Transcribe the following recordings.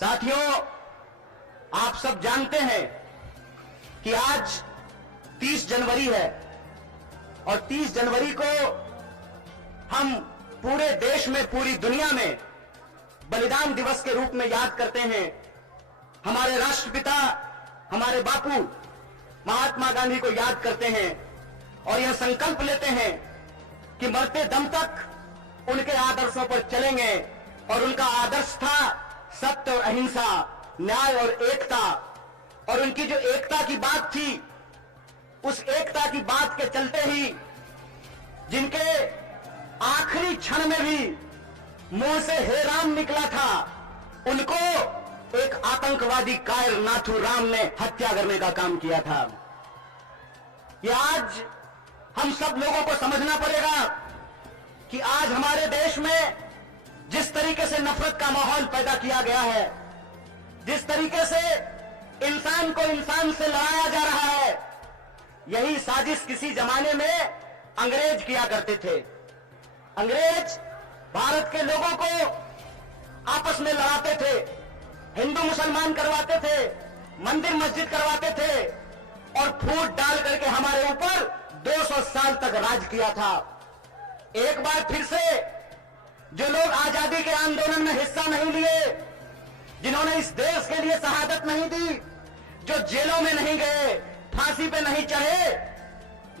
साथियों, आप सब जानते हैं कि आज 30 जनवरी है और 30 जनवरी को हम पूरे देश में, पूरी दुनिया में बलिदान दिवस के रूप में याद करते हैं। हमारे राष्ट्रपिता, हमारे बापू महात्मा गांधी को याद करते हैं और यह संकल्प लेते हैं कि मरते दम तक उनके आदर्शों पर चलेंगे। और उनका आदर्श था सत्य और अहिंसा, न्याय और एकता। और उनकी जो एकता की बात थी, उस एकता की बात के चलते ही जिनके आखिरी क्षण में भी मुंह से हे राम निकला था, उनको एक आतंकवादी कायर नाथूराम ने हत्या करने का काम किया था। ये आज हम सब लोगों को समझना पड़ेगा कि आज हमारे देश में जिस तरीके से नफरत का माहौल पैदा किया गया है, जिस तरीके से इंसान को इंसान से लड़ाया जा रहा है, यही साजिश किसी जमाने में अंग्रेज किया करते थे। अंग्रेज भारत के लोगों को आपस में लड़ाते थे, हिंदू मुसलमान करवाते थे, मंदिर मस्जिद करवाते थे और फूट डाल करके हमारे ऊपर 200 साल तक राज किया था। एक बार फिर से जो लोग आजादी के आंदोलन में हिस्सा नहीं लिए, जिन्होंने इस देश के लिए शहादत नहीं दी, जो जेलों में नहीं गए, फांसी पे नहीं चढ़े,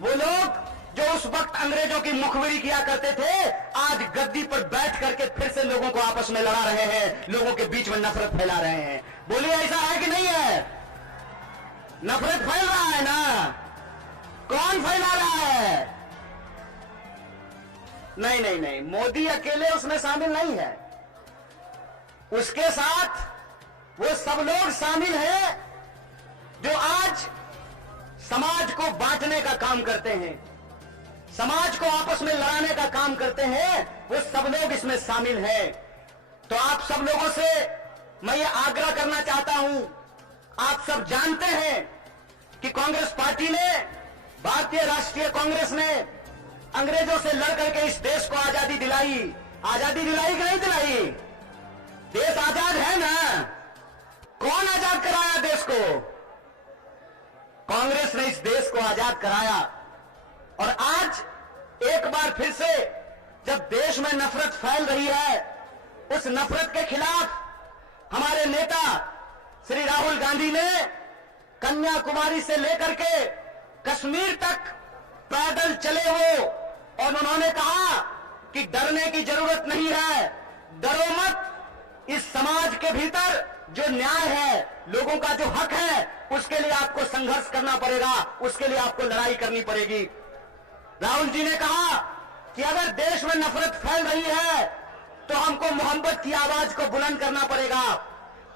वो लोग जो उस वक्त अंग्रेजों की मुखबिरी किया करते थे, आज गद्दी पर बैठ करके फिर से लोगों को आपस में लड़ा रहे हैं, लोगों के बीच में नफरत फैला रहे हैं। बोलिए, ऐसा है कि नहीं है? नफरत फैल रहा है ना? कौन फैला रहा है? नहीं नहीं नहीं, मोदी अकेले उसमें शामिल नहीं है, उसके साथ वो सब लोग शामिल हैं जो आज समाज को बांटने का काम करते हैं, समाज को आपस में लड़ाने का काम करते हैं। वो सब लोग इसमें शामिल हैं। तो आप सब लोगों से मैं ये आग्रह करना चाहता हूं, आप सब जानते हैं कि कांग्रेस पार्टी ने, भारतीय राष्ट्रीय कांग्रेस ने अंग्रेजों से लड़ करके इस देश को आजादी दिलाई। आजादी दिलाई कि नहीं दिलाई? देश आजाद है ना? कौन आजाद कराया देश को? कांग्रेस ने इस देश को आजाद कराया। और आज एक बार फिर से जब देश में नफरत फैल रही है, उस नफरत के खिलाफ हमारे नेता श्री राहुल गांधी ने कन्याकुमारी से लेकर के कश्मीर तक पैदल चले हो और उन्होंने कहा कि डरने की जरूरत नहीं है, डरो मत। इस समाज के भीतर जो न्याय है, लोगों का जो हक है, उसके लिए आपको संघर्ष करना पड़ेगा, उसके लिए आपको लड़ाई करनी पड़ेगी। राहुल जी ने कहा कि अगर देश में नफरत फैल रही है तो हमको मोहब्बत की आवाज को बुलंद करना पड़ेगा।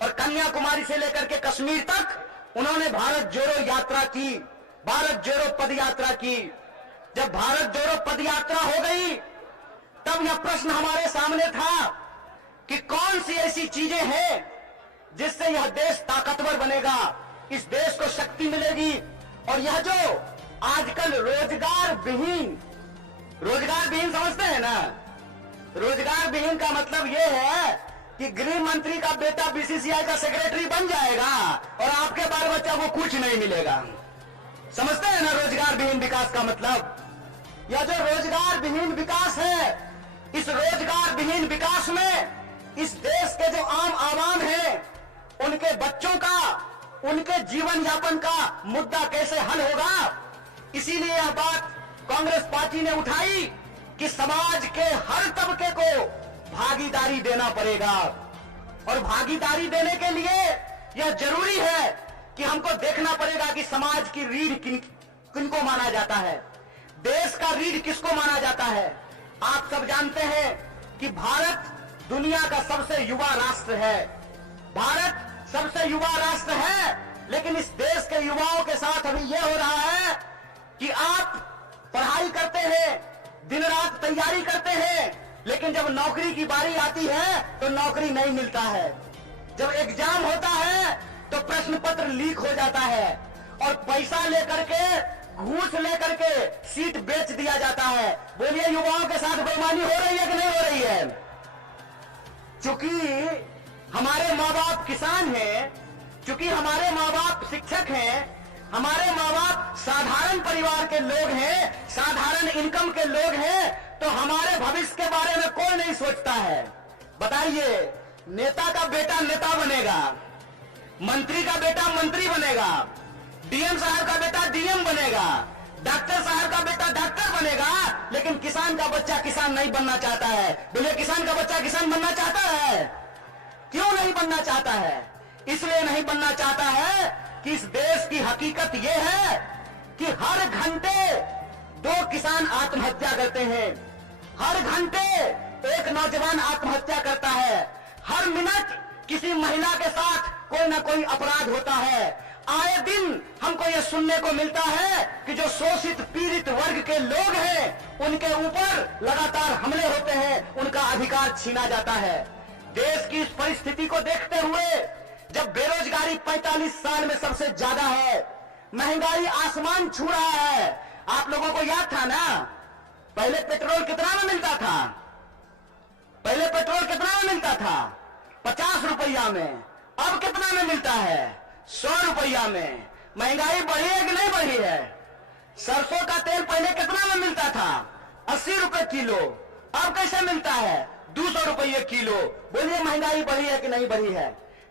और कन्याकुमारी से लेकर के कश्मीर तक उन्होंने भारत जोड़ो यात्रा की, भारत जोड़ो पद यात्रा की। जब भारत जोड़ो पद यात्रा हो गई, तब यह प्रश्न हमारे सामने था कि कौन सी ऐसी चीजें हैं जिससे यह देश ताकतवर बनेगा, इस देश को शक्ति मिलेगी। और यह जो आजकल रोजगार विहीन समझते हैं ना? रोजगार विहीन का मतलब यह है कि गृह मंत्री का बेटा बीसीसीआई का सेक्रेटरी बन जाएगा और आपके बाल बच्चा को कुछ नहीं मिलेगा। समझते हैं ना रोजगार विहीन विकास का मतलब? यह जो रोजगार विहीन विकास है, इस रोजगार विहीन विकास में इस देश के जो आम आवाम हैं, उनके बच्चों का, उनके जीवन यापन का मुद्दा कैसे हल होगा, इसीलिए यह बात कांग्रेस पार्टी ने उठाई कि समाज के हर तबके को भागीदारी देना पड़ेगा। और भागीदारी देने के लिए यह जरूरी है कि हमको देखना पड़ेगा कि समाज की रीढ़ किनको माना जाता है, देश का रीढ़ किसको माना जाता है। आप सब जानते हैं कि भारत दुनिया का सबसे युवा राष्ट्र है, भारत सबसे युवा राष्ट्र है। लेकिन इस देश के युवाओं के साथ अभी यह हो रहा है कि आप पढ़ाई करते हैं, दिन रात तैयारी करते हैं, लेकिन जब नौकरी की बारी आती है तो नौकरी नहीं मिलता है। जब एग्जाम होता है तो प्रश्न पत्र लीक हो जाता है और पैसा लेकर के, घूस लेकर के सीट बेच दिया जाता है। बोलिए, युवाओं के साथ बेईमानी हो रही है कि नहीं हो रही है? चूंकि हमारे माँ बाप किसान हैं, क्योंकि हमारे माँ बाप शिक्षक हैं, हमारे माँ बाप साधारण परिवार के लोग हैं, साधारण इनकम के लोग हैं, तो हमारे भविष्य के बारे में कोई नहीं सोचता है। बताइए, नेता का बेटा नेता बनेगा, मंत्री का बेटा मंत्री बनेगा, डीएम साहब का बेटा डीएम बनेगा, डॉक्टर साहब का बेटा डॉक्टर बनेगा, लेकिन किसान का बच्चा किसान नहीं बनना चाहता है। बोले, किसान का बच्चा किसान बनना चाहता है? क्यों नहीं बनना चाहता है? इसलिए नहीं बनना चाहता है कि इस देश की हकीकत यह है कि हर घंटे 2 किसान आत्महत्या करते हैं, हर घंटे एक नौजवान आत्महत्या करता है, हर मिनट किसी महिला के साथ कोई ना कोई अपराध होता है। आए दिन हमको यह सुनने को मिलता है कि जो शोषित पीड़ित वर्ग के लोग हैं उनके ऊपर लगातार हमले होते हैं, उनका अधिकार छीना जाता है। देश की इस परिस्थिति को देखते हुए, जब बेरोजगारी 45 साल में सबसे ज्यादा है, महंगाई आसमान छू रहा है। आप लोगों को याद था ना, पहले पेट्रोल कितना में मिलता था? पहले पेट्रोल कितना में मिलता था? 50 रुपया में। अब कितना में मिलता है? 100 रुपया में। महंगाई बढ़ी है कि नहीं बढ़ी है? सरसों का तेल पहले कितना में मिलता था? 80 रुपए किलो। अब कैसे मिलता है? 200 रुपये किलो। बोलिए, महंगाई बढ़ी है कि नहीं बढ़ी है?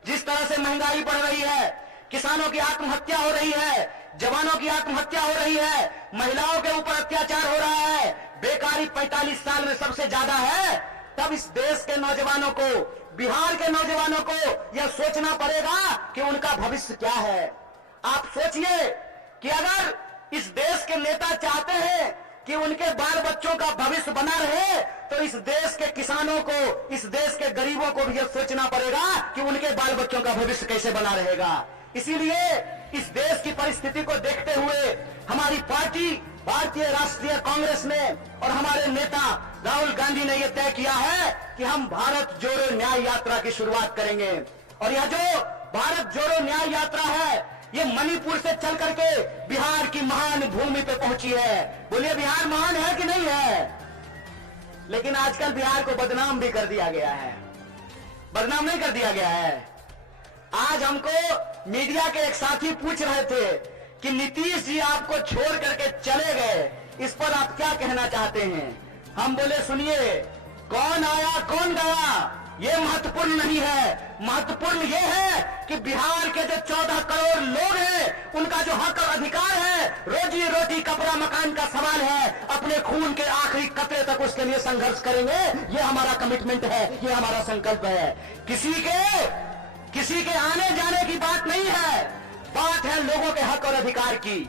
जिस तरह से महंगाई बढ़ रही है, किसानों की आत्महत्या हो रही है, जवानों की आत्महत्या हो रही है, महिलाओं के ऊपर अत्याचार हो रहा है, बेकारी 45 साल में सबसे ज्यादा है, तब इस देश के नौजवानों को, बिहार के नौजवानों को यह सोचना पड़ेगा कि उनका भविष्य क्या है। आप सोचिए कि अगर इस देश के नेता चाहते हैं कि उनके बाल बच्चों का भविष्य बना रहे, तो इस देश के किसानों को, इस देश के गरीबों को भी यह सोचना पड़ेगा कि उनके बाल बच्चों का भविष्य कैसे बना रहेगा। इसीलिए इस देश की परिस्थिति को देखते हुए हमारी पार्टी भारतीय राष्ट्रीय कांग्रेस ने और हमारे नेता राहुल गांधी ने यह तय किया है कि हम भारत जोड़ो न्याय यात्रा की शुरुआत करेंगे। और यह जो भारत जोड़ो न्याय यात्रा है, ये मणिपुर से चल करके बिहार की महान भूमि पे पहुंची है। बोलिए, बिहार महान है कि नहीं है? लेकिन आजकल बिहार को बदनाम भी कर दिया गया है। बदनाम नहीं कर दिया गया है। आज हमको मीडिया के एक साथी पूछ रहे थे कि नीतीश जी आपको छोड़ करके चले गए, इस पर आप क्या कहना चाहते हैं? हम बोले, सुनिए, कौन आया कौन गया ये महत्वपूर्ण नहीं है। महत्वपूर्ण ये है कि बिहार के जो 14 करोड़ लोग हैं, उनका जो हक और अधिकार है, रोजी रोटी कपड़ा मकान का सवाल है, अपने खून के आखिरी कतरे तक उसके लिए संघर्ष करेंगे। ये हमारा कमिटमेंट है, ये हमारा संकल्प है। किसी के आने जाने की बात नहीं है, बात है लोगों के हक और अधिकार की,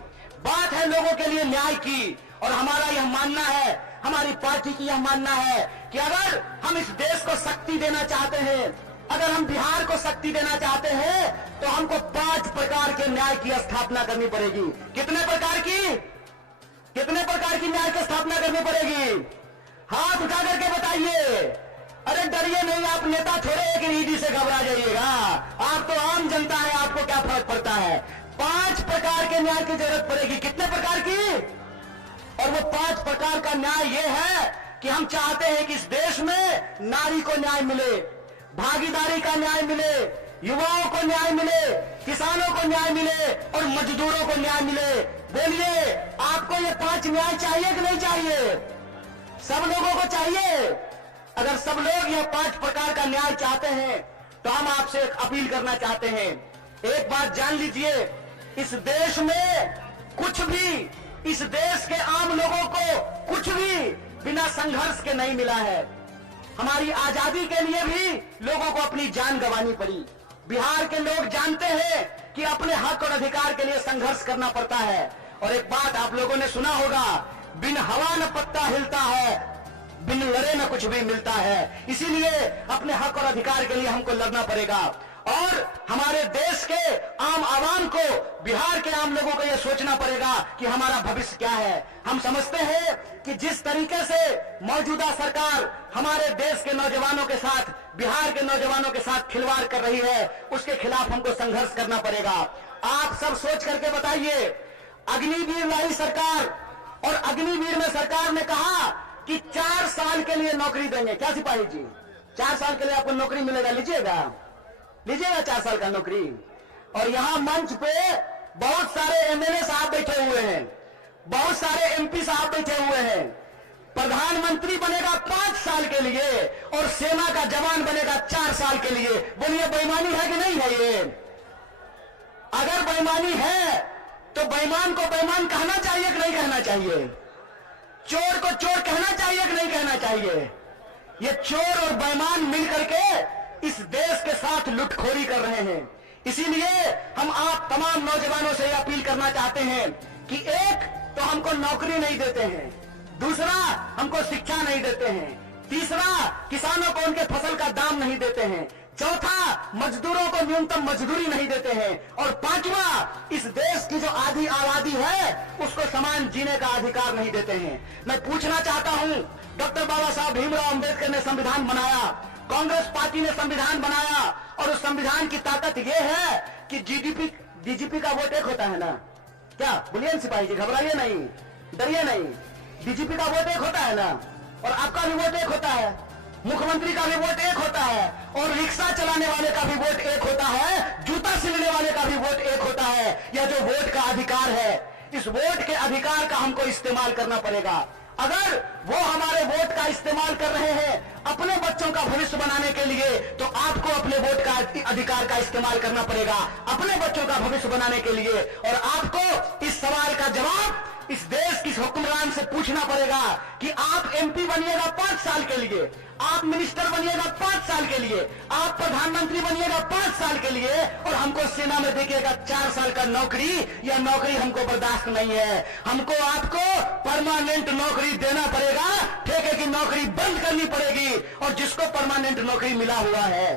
बात है लोगों के लिए न्याय की। और हमारा यह मानना है, हमारी पार्टी की यह मानना है कि अगर हम इस देश को शक्ति देना चाहते हैं, अगर हम बिहार को शक्ति देना चाहते हैं, तो हमको 5 प्रकार के न्याय की स्थापना करनी पड़ेगी। कितने प्रकार की न्याय की स्थापना करनी पड़ेगी? हाथ उठा करके बताइए। अरे डरिए नहीं, आप नेता थोड़े हैं कि ईडी से घबरा जाइएगा। आप तो आम जनता है, आपको क्या फर्क पड़ता है? 5 प्रकार के न्याय की जरूरत पड़ेगी। कितने प्रकार की? और वो 5 प्रकार का न्याय ये है कि हम चाहते हैं कि इस देश में नारी को न्याय मिले, भागीदारी का न्याय मिले, युवाओं को न्याय मिले, किसानों को न्याय मिले और मजदूरों को न्याय मिले। बोलिए, आपको ये 5 न्याय चाहिए कि नहीं चाहिए? सब लोगों को चाहिए। अगर सब लोग ये 5 प्रकार का न्याय चाहते हैं, तो हम आपसे एक अपील करना चाहते हैं। एक बात जान लीजिए, इस देश में कुछ भी, इस देश के आम लोगों को कुछ भी बिना संघर्ष के नहीं मिला है। हमारी आजादी के लिए भी लोगों को अपनी जान गंवानी पड़ी। बिहार के लोग जानते हैं कि अपने हक और अधिकार के लिए संघर्ष करना पड़ता है। और एक बात आप लोगों ने सुना होगा, बिन हवा न पत्ता हिलता है, बिन लड़े न कुछ भी मिलता है। इसीलिए अपने हक और अधिकार के लिए हमको लड़ना पड़ेगा। और हमारे देश के आम आवाम को, बिहार के आम लोगों को यह सोचना पड़ेगा कि हमारा भविष्य क्या है। हम समझते हैं कि जिस तरीके से मौजूदा सरकार हमारे देश के नौजवानों के साथ, बिहार के नौजवानों के साथ खिलवाड़ कर रही है, उसके खिलाफ हमको संघर्ष करना पड़ेगा। आप सब सोच करके बताइए, अग्निवीर लाई सरकार, और अग्निवीर में सरकार ने कहा कि 4 साल के लिए नौकरी देंगे। क्या सिपाही जी, 4 साल के लिए आपको नौकरी मिलेगा, लीजिएगा? लीजिएगा 4 साल का नौकरी। और यहां मंच पे बहुत सारे एमएलए साहब बैठे हुए हैं, बहुत सारे एमपी साहब बैठे हुए हैं। प्रधानमंत्री बनेगा 5 साल के लिए और सेना का जवान बनेगा 4 साल के लिए। बोलिए बेईमानी है कि नहीं है ये? अगर बेईमानी है तो बेईमान को बेईमान कहना चाहिए कि नहीं कहना चाहिए? चोर को चोर कहना चाहिए कि नहीं कहना चाहिए? ये चोर और बेईमान मिलकर के इस देश के साथ लुटखोरी कर रहे हैं। इसीलिए हम आप तमाम नौजवानों से यह अपील करना चाहते हैं कि एक तो हमको नौकरी नहीं देते हैं, दूसरा हमको शिक्षा नहीं देते हैं, तीसरा किसानों को उनके फसल का दाम नहीं देते हैं, चौथा मजदूरों को न्यूनतम मजदूरी नहीं देते हैं, और पांचवा इस देश की जो आधी आबादी है उसको समान जीने का अधिकार नहीं देते हैं। मैं पूछना चाहता हूं, डॉक्टर बाबा साहब भीमराव अंबेडकर ने संविधान बनाया, कांग्रेस पार्टी ने संविधान बनाया, और उस संविधान की ताकत यह है कि डीजीपी का वोट एक होता है ना? क्या बोलिए सिपाही जी, घबराइए नहीं, डरिए नहीं। डीजीपी का वोट एक होता है ना? और आपका भी वोट एक होता है, मुख्यमंत्री का भी वोट एक होता है, और रिक्शा चलाने वाले का भी वोट एक होता है, जूता सिलने वाले का भी वोट एक होता है। यह जो वोट का अधिकार है, इस वोट के अधिकार का हमको इस्तेमाल करना पड़ेगा। अगर वो हमारे वोट का इस्तेमाल कर रहे हैं अपने बच्चों का भविष्य बनाने के लिए, तो आपको अपने वोट का अधिकार का इस्तेमाल करना पड़ेगा अपने बच्चों का भविष्य बनाने के लिए। और आपको इस सवाल का जवाब इस देश की हुक्मरान से पूछना पड़ेगा कि आप एमपी बनिएगा 5 साल के लिए, आप मिनिस्टर बनिएगा 5 साल के लिए, आप प्रधानमंत्री बनिएगा 5 साल के लिए, और हमको सेना में देखिएगा 4 साल का नौकरी। यह नौकरी हमको बर्दाश्त नहीं है। हमको आपको परमानेंट नौकरी देना पड़ेगा, ठेके की नौकरी बंद करनी पड़ेगी। और जिसको परमानेंट नौकरी मिला हुआ है,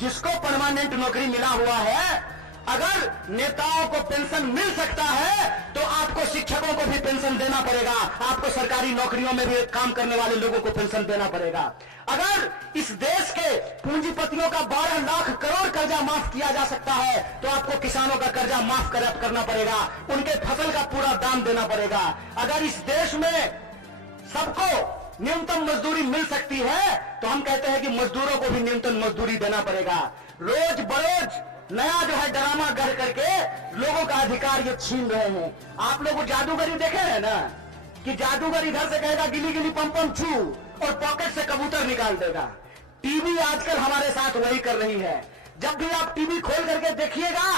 जिसको परमानेंट नौकरी मिला हुआ है, अगर नेताओं को पेंशन मिल सकता है तो आपको शिक्षकों को भी पेंशन देना पड़ेगा, आपको सरकारी नौकरियों में भी काम करने वाले लोगों को पेंशन देना पड़ेगा। अगर इस देश के पूंजीपतियों का 12 लाख करोड़ कर्जा माफ किया जा सकता है तो आपको किसानों का कर्जा माफ करना पड़ेगा, उनके फसल का पूरा दाम देना पड़ेगा। अगर इस देश में सबको न्यूनतम मजदूरी मिल सकती है तो हम कहते हैं कि मजदूरों को भी न्यूनतम मजदूरी देना पड़ेगा। रोज बरोज नया जो है ड्रामा गढ़ करके लोगों का अधिकार ये छीन रहे हैं। आप लोग जादूगरी देखे हैं ना, कि जादूगर इधर से कहेगा गिली गिली पम पम छू और पॉकेट से कबूतर निकाल देगा। टीवी आजकल हमारे साथ वही कर रही है। जब भी आप टीवी खोल करके देखिएगा,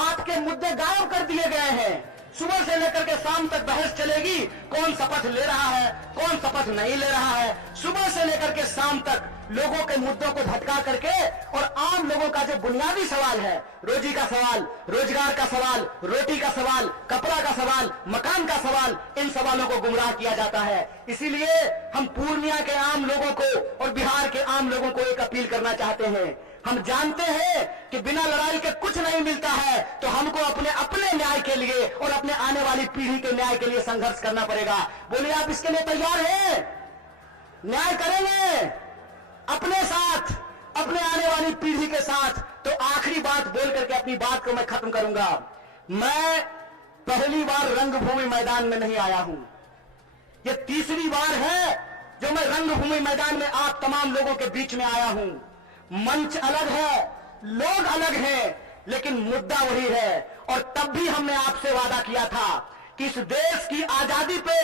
आपके मुद्दे गायब कर दिए गए हैं। सुबह से लेकर के शाम तक बहस चलेगी, कौन शपथ ले रहा है, कौन शपथ नहीं ले रहा है। सुबह से लेकर के शाम तक लोगों के मुद्दों को भटका करके, और आम लोगों का जो बुनियादी सवाल है, रोजी का सवाल, रोजगार का सवाल, रोटी का सवाल, कपड़ा का सवाल, मकान का सवाल, इन सवालों को गुमराह किया जाता है। इसीलिए हम पूर्णिया के आम लोगों को और बिहार के आम लोगों को एक अपील करना चाहते हैं। हम जानते हैं कि बिना लड़ाई के कुछ नहीं मिलता है, तो हमको अपने न्याय के लिए और अपने आने वाली पीढ़ी के न्याय के लिए संघर्ष करना पड़ेगा। बोलिए, आप इसके लिए तैयार हैं? न्याय करेंगे अपने साथ, अपने आने वाली पीढ़ी के साथ। तो आखिरी बात बोल करके अपनी बात को मैं खत्म करूंगा। मैं पहली बार रंगभूमि मैदान में नहीं आया हूं, यह तीसरी बार है जो मैं रंगभूमि मैदान में आप तमाम लोगों के बीच में आया हूं। मंच अलग है, लोग अलग हैं, लेकिन मुद्दा वही है। और तब भी हमने आपसे वादा किया था कि इस देश की आजादी पे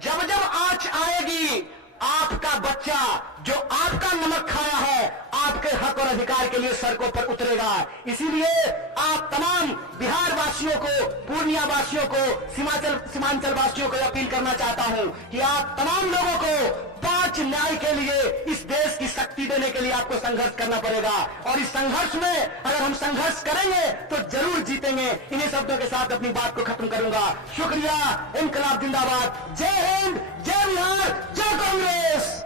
जब जब आंच आएगी, आपका बच्चा जो आपका नमक खाया है, आपके हक और अधिकार के लिए सड़कों पर उतरेगा। इसीलिए आप तमाम बिहार वासियों को, पूर्णिया वासियों को, सीमांचल वासियों को अपील करना चाहता हूं कि आप तमाम लोगों को 5 न्याय के लिए इस देश की शक्ति देने के लिए आपको संघर्ष करना पड़ेगा। और इस संघर्ष में अगर हम संघर्ष करेंगे तो जरूर जीतेंगे। इन्हीं शब्दों के साथ अपनी बात को खत्म करूंगा। शुक्रिया। इंकलाब जिंदाबाद। जय हिंद, जय बिहार, जय कांग्रेस।